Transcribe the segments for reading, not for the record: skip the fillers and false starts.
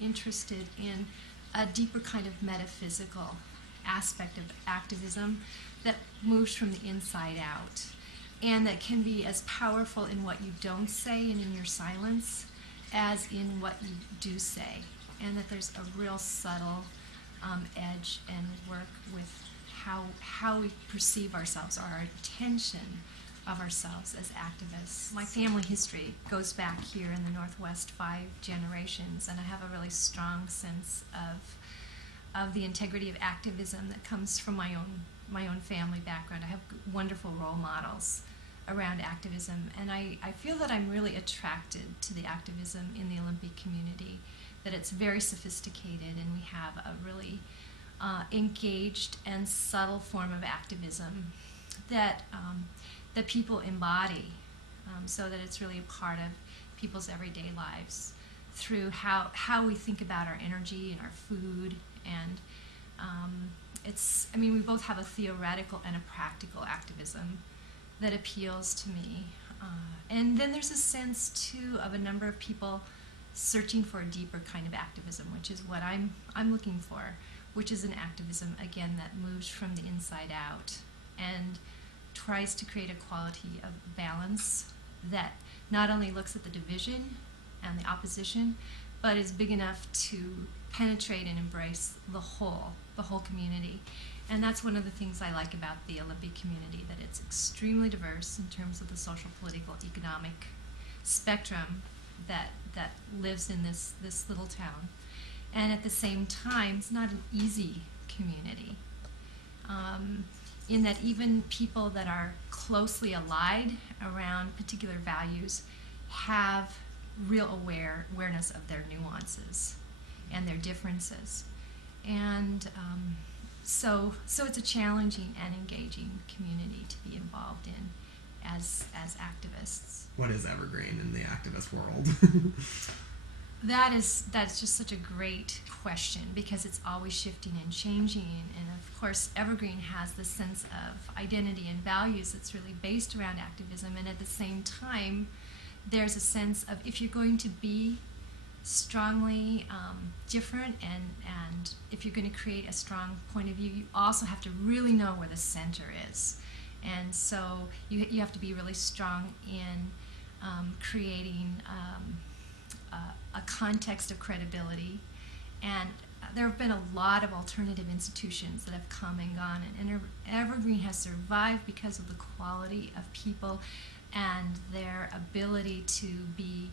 interested in a deeper kind of metaphysical aspect of activism that moves from the inside out, and that can be as powerful in what you don't say and in your silence as in what you do say, and that there's a real subtle edge and work with how we perceive ourselves, or our intention of ourselves as activists. My family history goes back here in the Northwest 5 generations, and I have a really strong sense of the integrity of activism that comes from my own family background. I have wonderful role models around activism, and I feel that I'm really attracted to the activism in the Olympia community, that it's very sophisticated, and we have a really engaged and subtle form of activism that that people embody, so that it's really a part of people's everyday lives through how we think about our energy and our food. And we both have a theoretical and a practical activism that appeals to me. And then there's a sense, too, of a number of people searching for a deeper kind of activism, which is what I'm looking for, which is an activism, again, that moves from the inside out and tries to create a quality of balance that not only looks at the division and the opposition, but is big enough to penetrate and embrace the whole community. And that's one of the things I like about the Olympia community, that it's extremely diverse in terms of the social, political, economic spectrum that lives in this little town. And at the same time, it's not an easy community, in that even people that are closely allied around particular values have real awareness of their nuances and their differences. And so it's a challenging and engaging community to be involved in as activists. What is Evergreen in the activist world? That's just such a great question, because it's always shifting and changing, and of course Evergreen has this sense of identity and values that's really based around activism, and at the same time there's a sense of, if you're going to be strongly different, and if you're going to create a strong point of view, you also have to really know where the center is. And so you have to be really strong in creating a context of credibility. And there have been a lot of alternative institutions that have come and gone, and Evergreen has survived because of the quality of people and their ability to be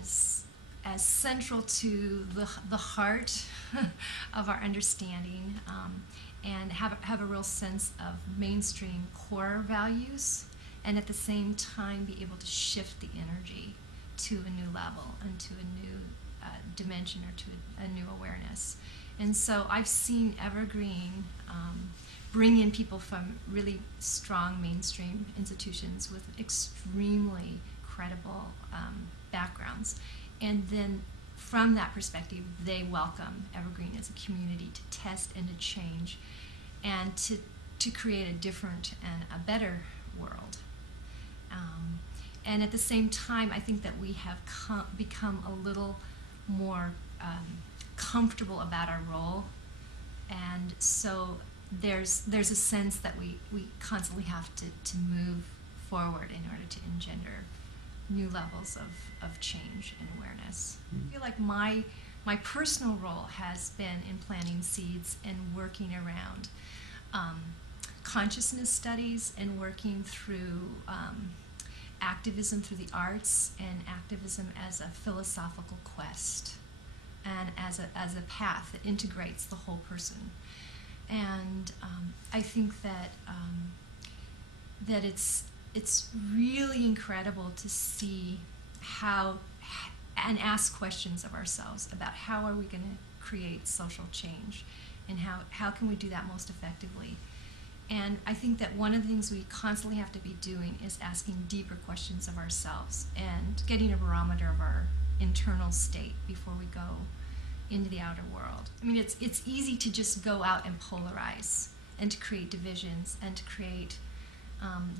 as central to the heart of our understanding, and have a real sense of mainstream core values, and at the same time be able to shift the energy to a new level and to a new dimension, or to a new awareness. And so I've seen Evergreen bring in people from really strong mainstream institutions with extremely credible backgrounds, and then from that perspective they welcome Evergreen as a community to test and to change and to create a different and a better world. And at the same time, I think that we have become a little more comfortable about our role, and so there's a sense that we constantly have to move forward in order to engender new levels of change and awareness. I feel like my personal role has been in planting seeds and working around consciousness studies, and working through activism through the arts, and activism as a philosophical quest, and as a path that integrates the whole person. And I think that that it's really incredible to see how, and ask questions of ourselves about how are we going to create social change, and how can we do that most effectively. And I think that one of the things we constantly have to be doing is asking deeper questions of ourselves and getting a barometer of our internal state before we go into the outer world. I mean, it's easy to just go out and polarize and to create divisions and to create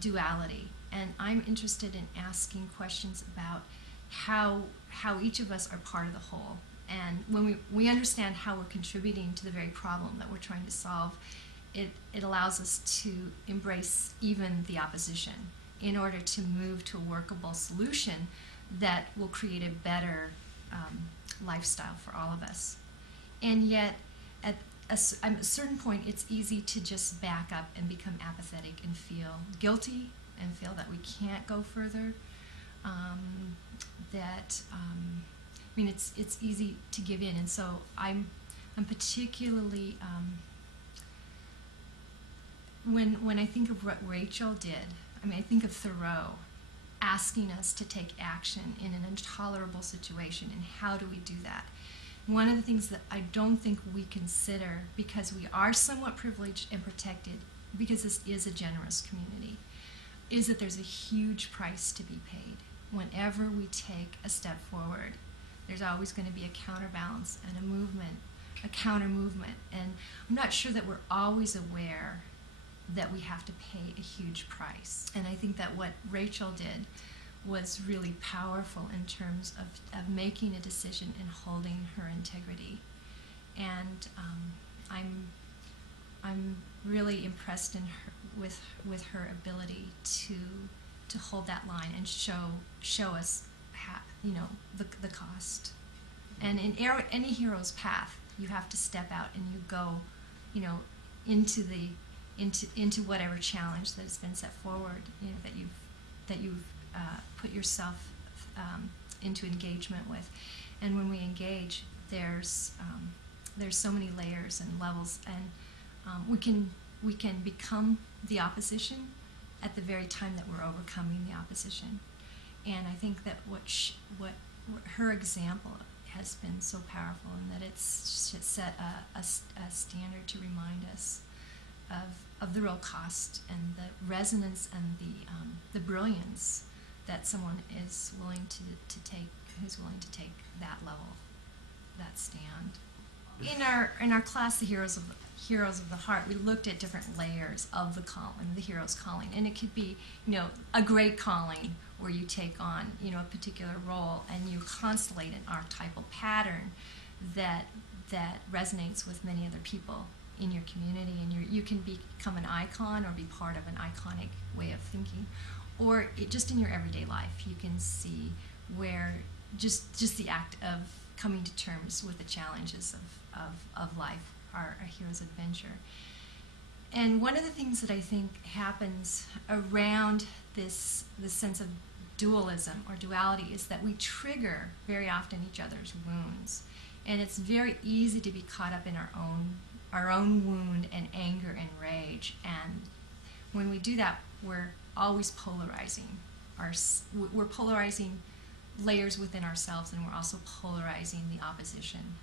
duality. And I'm interested in asking questions about how each of us are part of the whole. And when we understand how we're contributing to the very problem that we're trying to solve, it allows us to embrace even the opposition in order to move to a workable solution that will create a better lifestyle for all of us. And yet, at a certain point, it's easy to just back up and become apathetic and feel guilty and feel that we can't go further. It's easy to give in, and so I'm particularly when I think of what Rachel did. I think of Thoreau asking us to take action in an intolerable situation, and how do we do that? One of the things that I don't think we consider, because we are somewhat privileged and protected, because this is a generous community, is that there's a huge price to be paid. Whenever we take a step forward, there's always going to be a counterbalance and a movement, a counter movement. And I'm not sure that we're always aware that we have to pay a huge price. And I think that what Rachel did was really powerful in terms of making a decision and holding her integrity. And I'm really impressed with her ability to hold that line and show us how, the cost. And in any hero's path, you have to step out and you go, into whatever challenge that has been set forward, that you've put yourself into engagement with. And when we engage, there's so many layers and levels, and we can become the opposition at the very time that we're overcoming the opposition. And I think that what her example has been so powerful, and that it's set a standard to remind us of the real cost and the resonance and the brilliance that someone is willing to take, who's willing to take that level, that stand. In our class, the Heroes of the Heart, we looked at different layers of the calling, the hero's calling, and it could be, a great calling where you take on, a particular role and you constellate an archetypal pattern that resonates with many other people in your community, and you can become an icon or be part of an iconic way of thinking, or just in your everyday life, you can see where just the act of coming to terms with the challenges of life are a hero's adventure. And one of the things that I think happens around this sense of dualism or duality is that we trigger very often each other's wounds, and it's very easy to be caught up in our own wound and anger and rage. And when we do that, we're always polarizing. We're polarizing layers within ourselves, and we're also polarizing the opposition.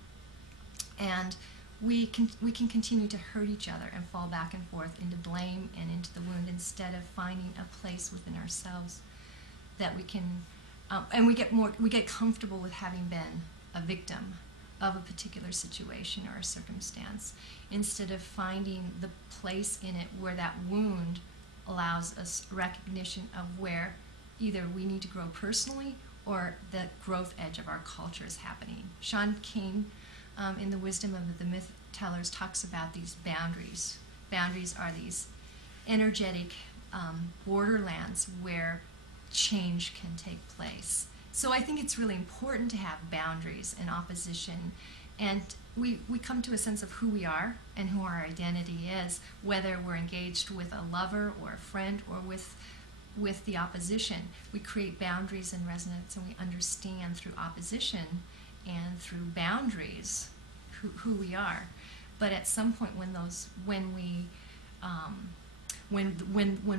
And we can continue to hurt each other and fall back and forth into blame and into the wound, instead of finding a place within ourselves that we can, and we get comfortable with having been a victim of a particular situation or a circumstance, instead of finding the place in it where that wound allows us recognition of where either we need to grow personally or the growth edge of our culture is happening. Sean Kane, in The Wisdom of the Myth Tellers, talks about these boundaries. Boundaries are these energetic borderlands where change can take place. So I think it's really important to have boundaries in opposition, and we come to a sense of who we are and who our identity is, whether we're engaged with a lover or a friend or with the opposition. We create boundaries and resonance, and we understand through opposition and through boundaries who we are. But at some point, when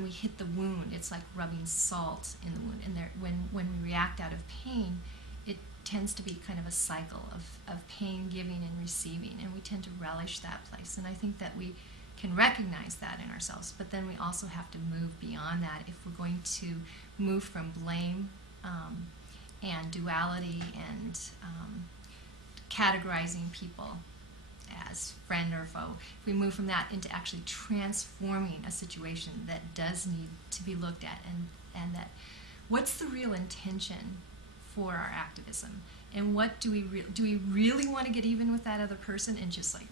we hit the wound, it's like rubbing salt in the wound. And when we react out of pain, it tends to be kind of a cycle of pain giving and receiving, and we tend to relish that place. And I think that we can recognize that in ourselves, but then we also have to move beyond that if we're going to move from blame and duality and categorizing people as friend or foe. If we move from that into actually transforming a situation that does need to be looked at, and that what's the real intention for our activism. And what do we really want to get even with that other person and just like,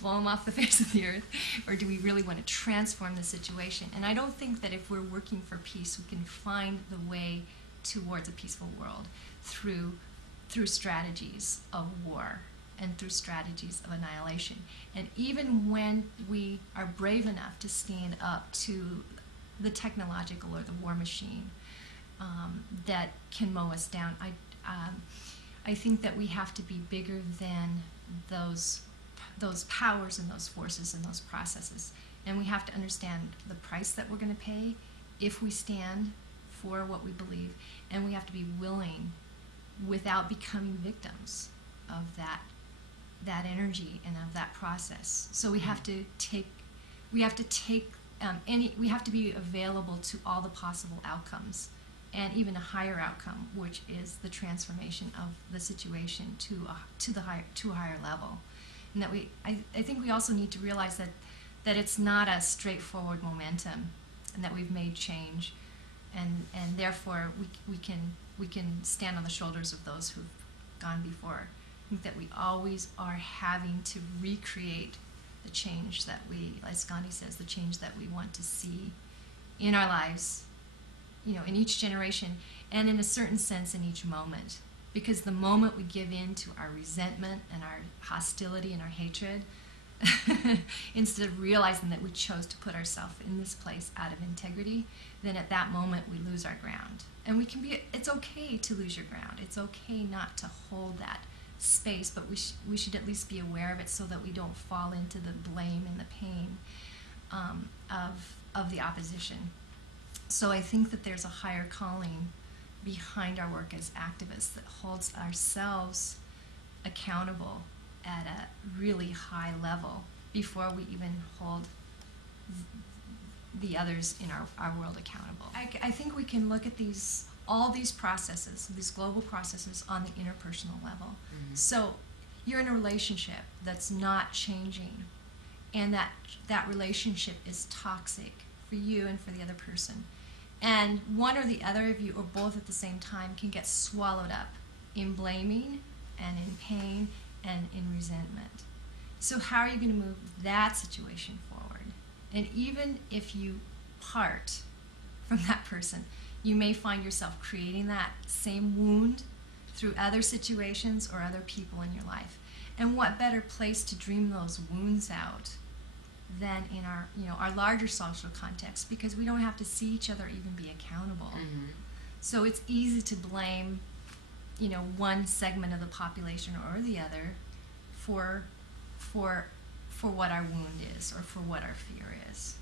blow them off the face of the earth? Or do we really want to transform the situation? And I don't think that if we're working for peace, we can find the way towards a peaceful world through strategies of war and through strategies of annihilation. And even when we are brave enough to stand up to the technological or the war machine that can mow us down, I think that we have to be bigger than those powers and those forces and those processes. And we have to understand the price that we're going to pay if we stand for what we believe. And we have to be willing, without becoming victims of that energy and of that process. So we have to be available to all the possible outcomes, and even a higher outcome, which is the transformation of the situation to a higher level. And that I think we also need to realize that it's not a straightforward momentum, and that we've made change, and therefore we can stand on the shoulders of those who've gone before. I think that we always are having to recreate the change that as Gandhi says, the change that we want to see in our lives, in each generation, and in a certain sense in each moment. Because the moment we give in to our resentment and our hostility and our hatred, instead of realizing that we chose to put ourselves in this place out of integrity, then at that moment we lose our ground. And it's okay to lose your ground. It's okay not to hold that space, but we should at least be aware of it so that we don't fall into the blame and the pain of the opposition. So I think that there's a higher calling behind our work as activists that holds ourselves accountable at a really high level before we even hold the others in our world accountable. I think we can look at all these processes, these global processes, on the interpersonal level. Mm-hmm. So you're in a relationship that's not changing, and that relationship is toxic for you and for the other person. And one or the other of you, or both at the same time, can get swallowed up in blaming and in pain and in resentment. So how are you going to move that situation forward? And even if you part from that person, you may find yourself creating that same wound through other situations or other people in your life. And what better place to dream those wounds out than in our larger social context, because we don't have to see each other, even be accountable. Mm-hmm. So it's easy to blame, one segment of the population or the other for what our wound is, or for what our fear is.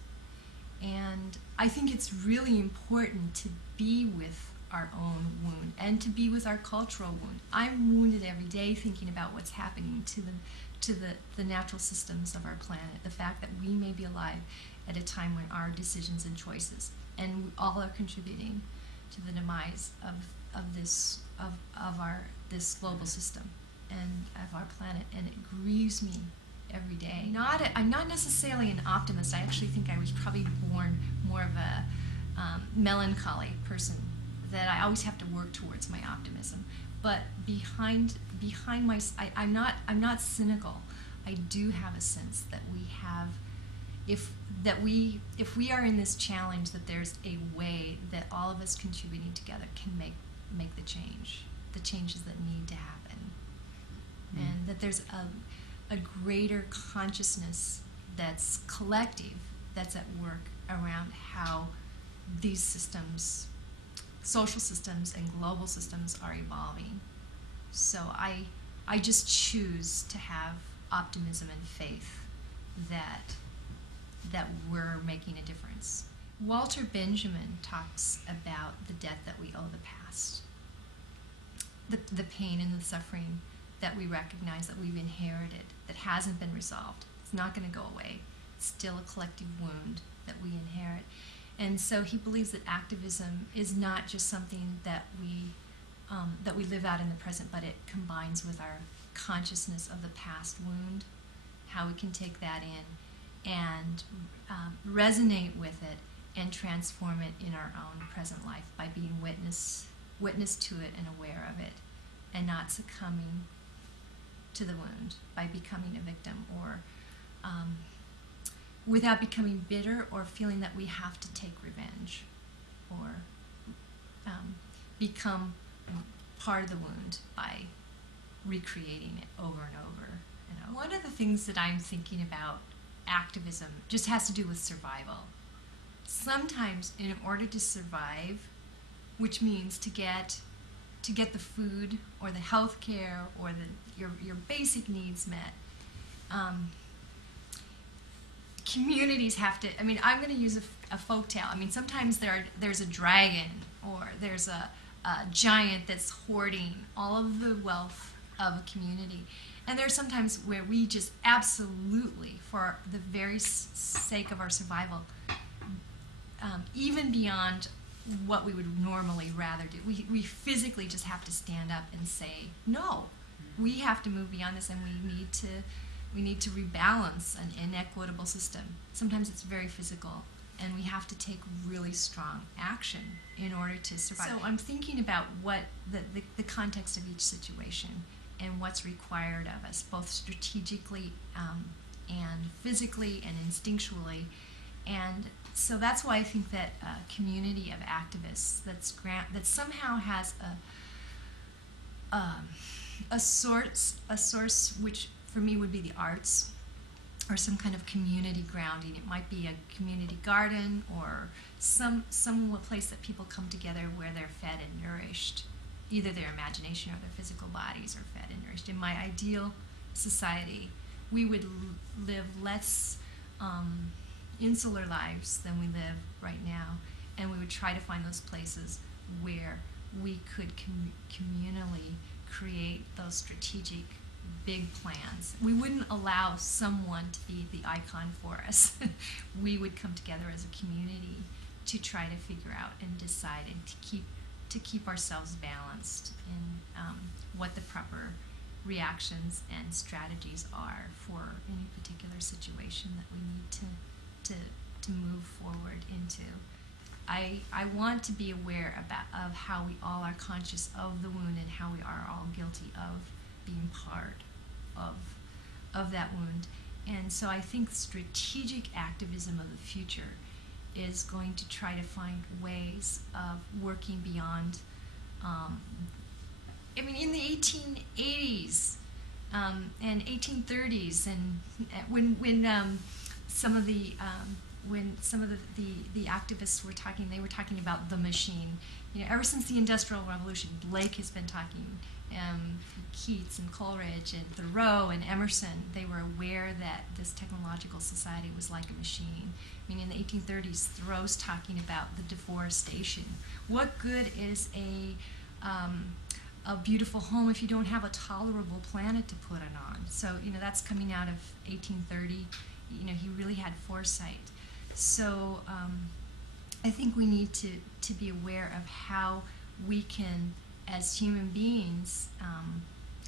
And I think it's really important to be with our own wound and to be with our cultural wound. I'm wounded every day thinking about what's happening to the natural systems of our planet, the fact that we may be alive at a time when our decisions and choices, and we all are contributing to the demise of this global system and of our planet, and it grieves me every day. I'm not necessarily an optimist. I actually think I was probably born more of a melancholy person, that I always have to work towards my optimism. But behind I'm not cynical. I do have a sense that we have, if we are in this challenge, that there's a way that all of us contributing together can make the changes that need to happen. Mm. And that there's a greater consciousness that's collective, that's at work around how these systems, social systems and global systems, are evolving. So I just choose to have optimism and faith that we're making a difference. Walter Benjamin talks about the debt that we owe the past, the pain and the suffering that we recognize that we've inherited, that hasn't been resolved. It's not going to go away. It's still a collective wound that we inherit. And so he believes that activism is not just something that we live out in the present, but it combines with our consciousness of the past wound, how we can take that in and resonate with it and transform it in our own present life by being witness witness to it and aware of it, and not succumbing to the wound by becoming a victim, or without becoming bitter or feeling that we have to take revenge or become part of the wound by recreating it over and over. One of the things that I'm thinking about activism just has to do with survival. Sometimes in order to survive, which means to get the food or the health care or your basic needs met, communities have to, I mean, I'm going to use a folk tale. I mean, sometimes there's a dragon or there's a giant that's hoarding all of the wealth of a community. And there's sometimes where we just absolutely, for the very sake of our survival, even beyond what we would normally rather do, we physically just have to stand up and say, no, we have to move beyond this, and we need to rebalance an inequitable system. Sometimes it's very physical, and we have to take really strong action in order to survive. So I'm thinking about what the context of each situation and what's required of us, both strategically and physically and instinctually. And so that's why I think that a community of activists that somehow has a source which for me would be the arts, or some kind of community grounding. It might be a community garden or some place that people come together where they're fed and nourished. Either their imagination or their physical bodies are fed and nourished. In my ideal society, we would live less insular lives than we live right now, and we would try to find those places where we could communally create those strategic big plans. We wouldn't allow someone to be the icon for us. We would come together as a community to try to figure out and decide and to keep ourselves balanced in what the proper reactions and strategies are for any particular situation that we need to move forward into. I want to be aware of how we all are conscious of the wound and how we are all guilty of being part of that wound. And so I think strategic activism of the future is going to try to find ways of working beyond, I mean, in the 1880s and 1830s, and when some of the activists were talking, they were talking about the machine. You know, ever since the Industrial Revolution, Blake has been talking, Keats and Coleridge and Thoreau and Emerson, they were aware that this technological society was like a machine. I mean, in the 1830s, Thoreau's talking about the deforestation. What good is a beautiful home if you don't have a tolerable planet to put it on? So, you know, that's coming out of 1830. You know, he really had foresight. So I think we need to be aware of how we can, as human beings,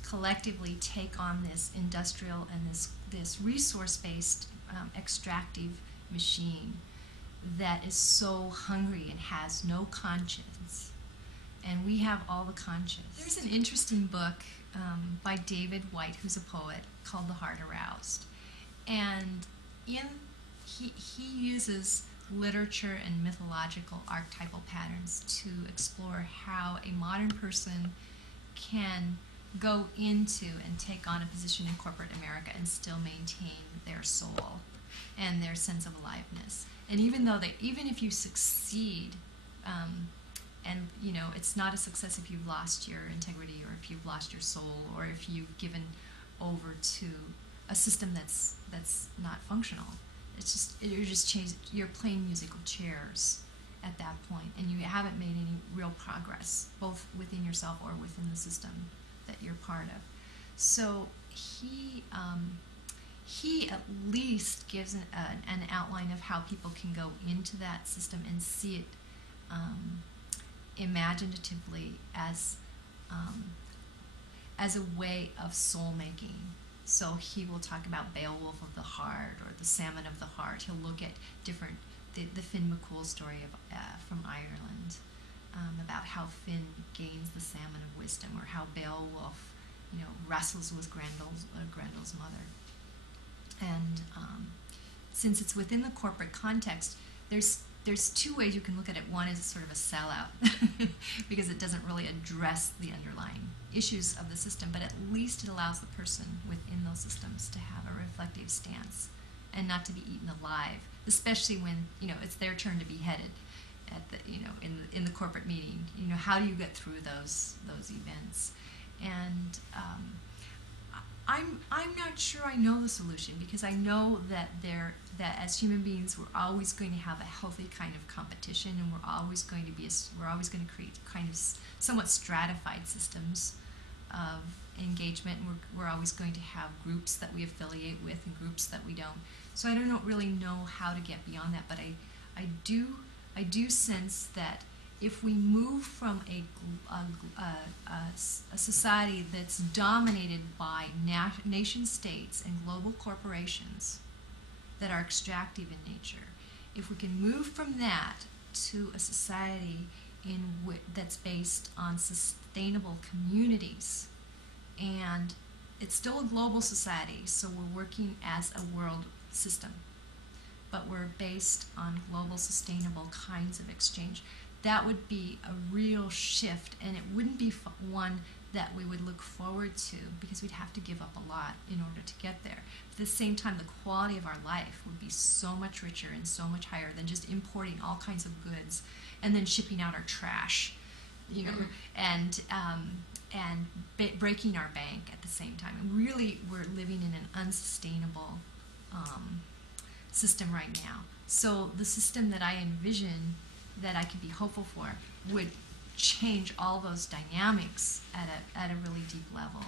collectively take on this industrial and this resource-based extractive machine that is so hungry and has no conscience. And we have all the conscience. There's an interesting book by David White, who's a poet, called The Heart Aroused. And he uses literature and mythological archetypal patterns to explore how a modern person can go into and take on a position in corporate America and still maintain their soul and their sense of aliveness. And even if you succeed, and you know, it's not a success if you've lost your integrity or if you've lost your soul or if you've given over to a system that's not functional. It's just you're playing musical chairs at that point, and you haven't made any real progress, both within yourself or within the system that you're part of. So he at least gives an outline of how people can go into that system and see it imaginatively as a way of soul making. So he will talk about Beowulf of the Heart or the Salmon of the Heart. He'll look at the Finn McCool story from Ireland, about how Finn gains the salmon of wisdom, or how Beowulf, wrestles with Grendel's mother. And since it's within the corporate context, there's two ways you can look at it. One is sort of a sellout because it doesn't really address the underlying issues of the system, but at least it allows the person within those systems to have a reflective stance and not to be eaten alive, especially when it's their turn to be headed at the in the corporate meeting. How do you get through those events? And I'm not sure I know the solution, because I know that as human beings we're always going to have a healthy kind of competition, and we're always going to create kind of somewhat stratified systems of engagement, and we're always going to have groups that we affiliate with and groups that we don't. So I don't really know how to get beyond that, but I do sense that if we move from a society that's dominated by nation states and global corporations that are extractive in nature, if we can move from that to a society that's based on sustainable communities, and it's still a global society, so we're working as a world system, but we're based on global sustainable kinds of exchange, that would be a real shift, and it wouldn't be one that we would look forward to, because we'd have to give up a lot in order to get there. At the same time, the quality of our life would be so much richer and so much higher than just importing all kinds of goods and then shipping out our trash, and breaking our bank at the same time. And really, we're living in an unsustainable system right now. So the system that I envision, that I could be hopeful for, would change all those dynamics at a really deep level.